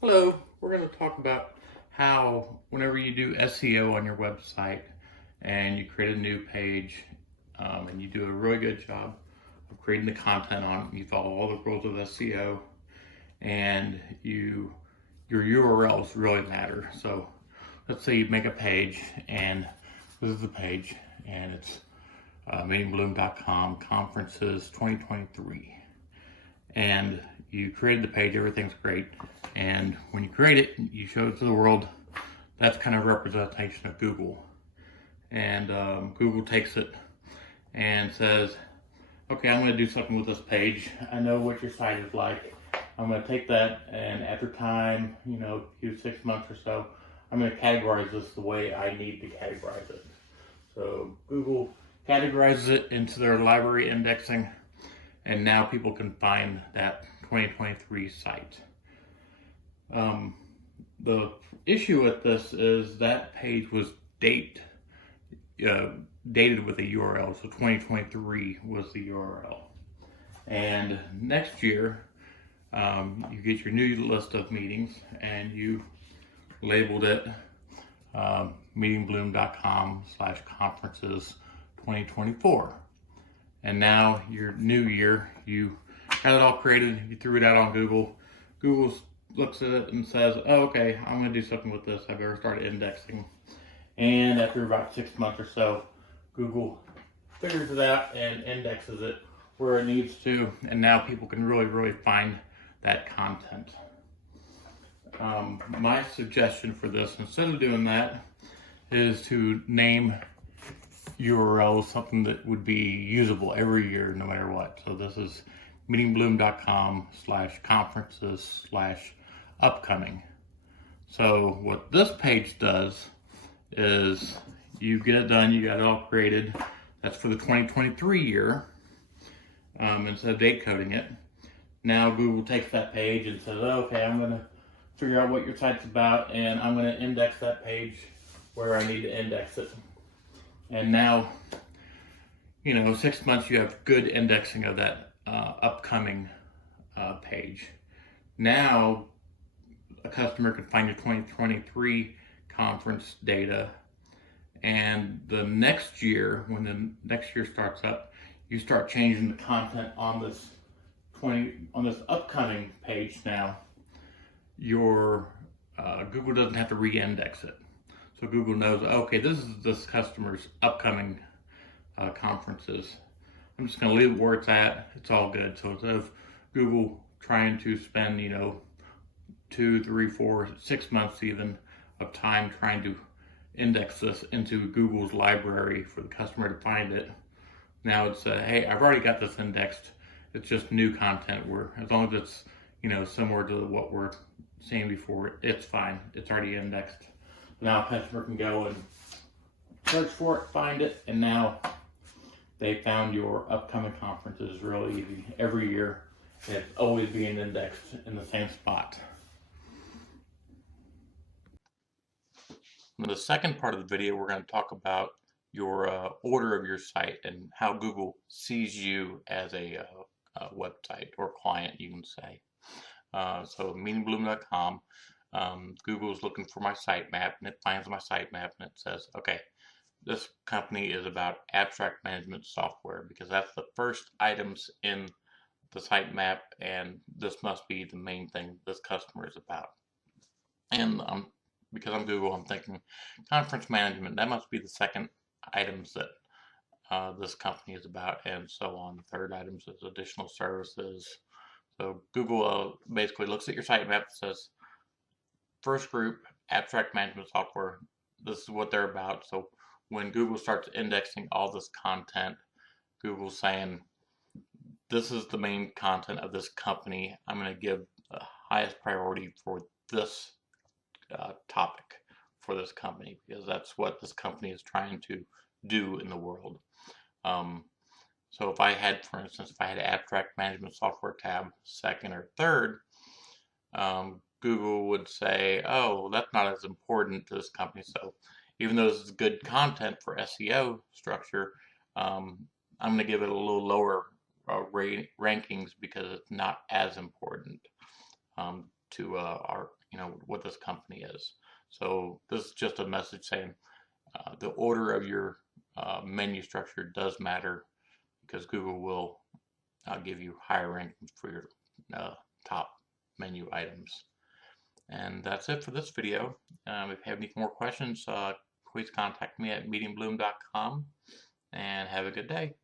Hello, we're going to talk about how whenever you do SEO on your website and you create a new page and you do a really good job of creating the content on it, you follow all the rules of SEO and your URLs really matter. So let's say you make a page and this is the page and it's meetingbloom.com conferences 2023 and you created the page, everything's great. And when you create it, you show it to the world. That's kind of representation of Google. And Google takes it and says, okay, I'm going to do something with this page. I know what your site is like. I'm going to take that, and after time, a few 6 months or so, I'm going to categorize this the way I need to categorize it. So Google categorizes it into their library indexing, and now people can find that 2023 site. The issue with this is that page was dated with a URL, so 2023 was the URL. And next year, you get your new list of meetings, and you labeled it meetingbloom.com/conferences 2024. And now your new year, you had it all created, you threw it out on Google. Google looks at it and says, oh, okay, I'm going to do something with this. I better start indexing. And after about 6 months or so, Google figures it out and indexes it where it needs to. And now people can really find that content. My suggestion for this, instead of doing that, is to name URL something that would be usable every year no matter what. So this is meetingbloom.com/conferences/upcoming. So what this page does is you get it done, you got it all created. That's for the 2023 year. Instead of date coding it, now Google takes that page and says, okay, I'm going to figure out what your site's about, and I'm going to index that page where I need to index it. And now, 6 months you have good indexing of that upcoming page. Now, a customer can find your 2023 conference data, and the next year, when the next year starts up, you start changing the content on this upcoming page. Now, your Google doesn't have to re-index it. So Google knows, okay, this is this customer's upcoming conferences. I'm just going to leave it where it's at. It's all good. So instead of Google trying to spend, 2, 3, 4, 6 months even of time trying to index this into Google's library for the customer to find it, now it's, hey, I've already got this indexed. It's just new content where as long as it's, similar to what we're seeing before, it's fine. It's already indexed. Now a customer can go and search for it, find it, and now they found your upcoming conferences really easy. Every year, it's always being indexed in the same spot. In the second part of the video, we're going to talk about your order of your site and how Google sees you as a website or client, you can say. So meetingbloom.com. Google's looking for my sitemap, and it finds my sitemap, and it says, okay, this company is about abstract management software, because that's the first items in the sitemap, and this must be the main thing this customer is about. And because I'm Google, I'm thinking conference management, that must be the second items that this company is about, and so on. The third items is additional services. So Google basically looks at your sitemap and says, first group, abstract management software, this is what they're about. So when Google starts indexing all this content, Google's saying, this is the main content of this company. I'm going to give the highest priority for this topic for this company, because that's what this company is trying to do in the world. So if I had, for instance, if I had abstract management software tab second or third, Google would say, oh, that's not as important to this company. So even though this is good content for SEO structure, I'm going to give it a little lower rankings because it's not as important to our what this company is. So this is just a message saying the order of your menu structure does matter, because Google will give you higher rankings for your top menu items. And that's it for this video. If you have any more questions, please contact me at meetingbloom.com, and have a good day.